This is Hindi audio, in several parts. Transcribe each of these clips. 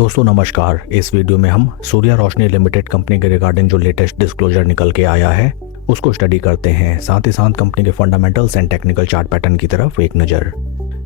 दोस्तों नमस्कार। इस वीडियो में हम सूर्या रोशनी लिमिटेड कंपनी के रिगार्डिंग जो लेटेस्ट डिस्क्लोजर निकल के आया है उसको स्टडी करते हैं, साथ ही साथ कंपनी के fundamentals and technical chart pattern की तरफ एक नज़र।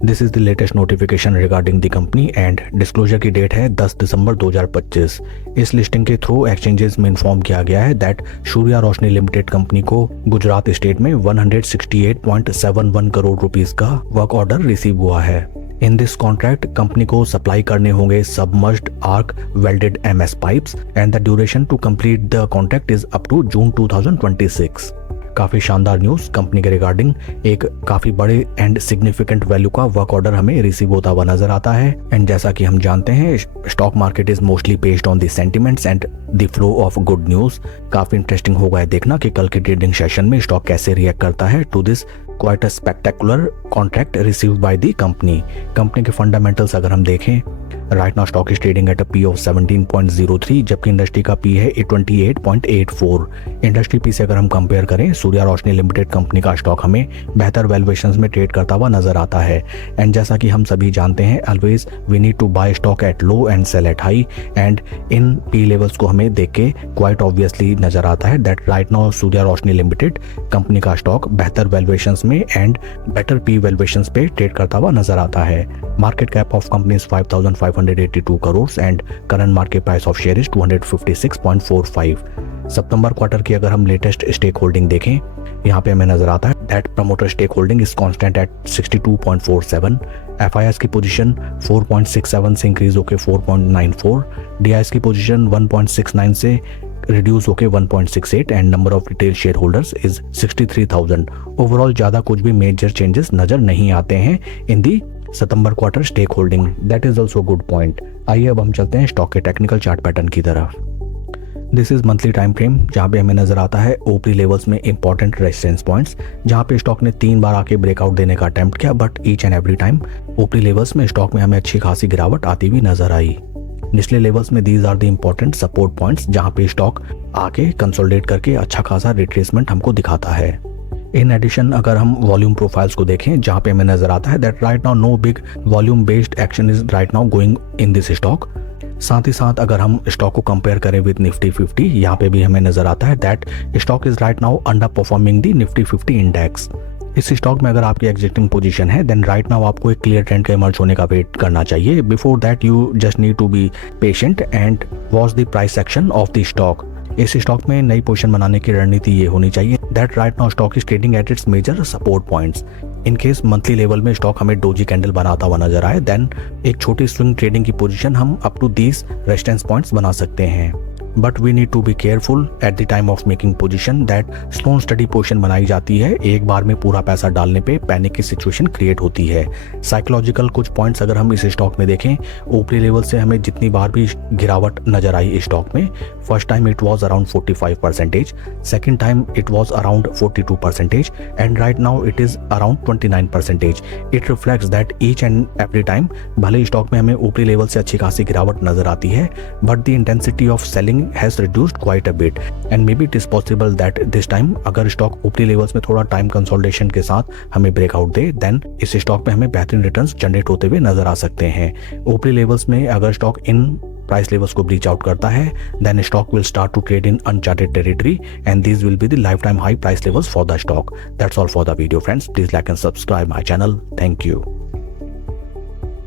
This is the latest notification regarding the company and disclosure की डेट है 10 दिसंबर 2025। इस लिस्टिंग के थ्रू एक्सचेंजेस में इन्फॉर्म किया गया है that Surya Roshni limited company को गुजरात स्टेट में 168.71 करोड़ रुपीस का वर्क ऑर्डर रिसीव हुआ है। इन दिस कॉन्ट्रैक्ट कंपनी को सप्लाई करने होंगे submerged arc welded MS pipes and the duration to complete the contract is up to June 2026। काफी शानदार न्यूज कंपनी के रिगार्डिंग एक काफी बड़े एंड सिग्निफिकेंट वैल्यू का वर्क ऑर्डर हमें रिसीव होता हुआ नजर आता है। एंड जैसा कि हम जानते हैं stock market is mostly based on the sentiments and the flow of good news. काफी इंटरेस्टिंग होगा है देखना कि कल के ट्रेडिंग सेशन में स्टॉक कैसे रिएक्ट करता है to this quite a spectacular contract received by the company. Company के फंडामेंटल्स अगर हम देखें, right now stock is trading at a P of 17.03 जबकि इंडस्ट्री का पी है 28.84। इंडस्ट्री पी से अगर हम कंपेयर करें, सूर्या रोशनी लिमिटेड कंपनी का स्टॉक हमें बेहतर वैल्यूएशंस में ट्रेड करता हुआ नजर आता है। एंड जैसा कि हम सभी जानते हैं, always we need to buy stock at low and sell at high. And इन पी लेवल्स को हमें देख के क्वाइट ऑब्वियसली नजर आता है that right now Surya Roshni limited company का स्टॉक बेहतर वैल्यूएशंस में एंड बेटर पी वैल्यूएशंस पे ट्रेड करता हुआ नजर आता है। Market cap of company is 5,582 crore and current market price of share is 256.45। सितंबर क्वार्टर की अगर हम लेटेस्ट स्टेक होल्डिंग देखें, यहाँ पे हमें नजर आता है that promoter stake holding is constant at 62.47। FIs की पोजीशन 4.67 से इंक्रीज होकर 4.94। डीआईएस की पोजीशन 1.69 से रिड्यूस होके 1.68 and number of retail share holders is 63,000। Overall ज्यादा कुछ भी मेजर चेंजेस नजर नहीं आते हैं in the September quarter stake holding. That is also good point. आइए अब हम चलते हैं स्टॉक के टेक्निकल चार्ट पैटर्न की तरफ। This is monthly time frame जहाँ पे हमें नजर आता है ओपरी लेवल्स में इंपॉर्टेंट रेजिस्टेंस पॉइंट्स, जहाँ पे स्टॉक ने 3 बार आके ब्रेकआउट देने का अटेम्प्ट किया, but each and every time ओपरी लेवल्स में स्टॉक में हमें अच्छी खासी गिरावट आती हुई नजर आई। निचले लेवल्स में these are the important support points जहाँ पे स्टॉक आके कंसोलिडेट करके अच्छा खासा रिट्रेसमेंट हमको दिखाता है। इन एडिशन अगर हम वॉल्यूम प्रोफाइल्स को देखें, जहाँ पे हमें नजर आता है that right now no big volume based action is right now going in this stock. साथ ही साथ अगर हम स्टॉक को कंपेयर करें विद निफ्टी 50, यहाँ पे भी हमें नजर आता है that stock is right now under performing the Nifty 50 index. इस स्टॉक में अगर आपकी एग्जिस्टिंग पोजीशन है देन राइट नाउ आपको एक क्लियर ट्रेंड के इमर्ज होने का वेट करना चाहिए। Before that you just need to be patient and watch the price action of the stock. इस स्टॉक में नई पोजीशन बनाने की रणनीति ये होनी चाहिए that right now stock is trading at its major support points. In case monthly level में स्टॉक हमें डोजी कैंडल बनाता हुआ नजर आए देन एक छोटी स्विंग ट्रेडिंग की पोजीशन हम up to these resistance points बना सकते हैं। But we need to be careful at the time of making position that slow study position बनाई जाती है। एक बार में पूरा पैसा डालने पे पैनिक की सिचुएशन क्रिएट होती है। साइकोलॉजिकल कुछ पॉइंट्स अगर हम इस स्टॉक में देखें, ओपरी लेवल से हमें जितनी बार भी गिरावट नजर आई इस स्टॉक में, first time it was around 45%, second time it was around 42% and right now it is around 29%। It reflects that each and every time भले ही स्टॉक में हमें ओपरी लेवल से अच्छी खासी गिरावट नजर आती है, but the intensity of selling has reduced quite a bit and maybe it is possible that this time अगर स्टॉक ऊपरी लेवल्स में थोड़ा टाइम कंसोलिडेशन के साथ हमें ब्रेकआउट दे देन इस स्टॉक में हमें बेहतरीन रिटर्न्स जनरेट होते हुए नजर आ सकते हैं। ऊपरी लेवल्स में अगर स्टॉक इन प्राइस लेवल्स को ब्रीच आउट करता है then stock will start to trade in uncharted territory and this will be the lifetime high price levels for the stock. That's all for the video friends. Please like and subscribe my channel. Thank you.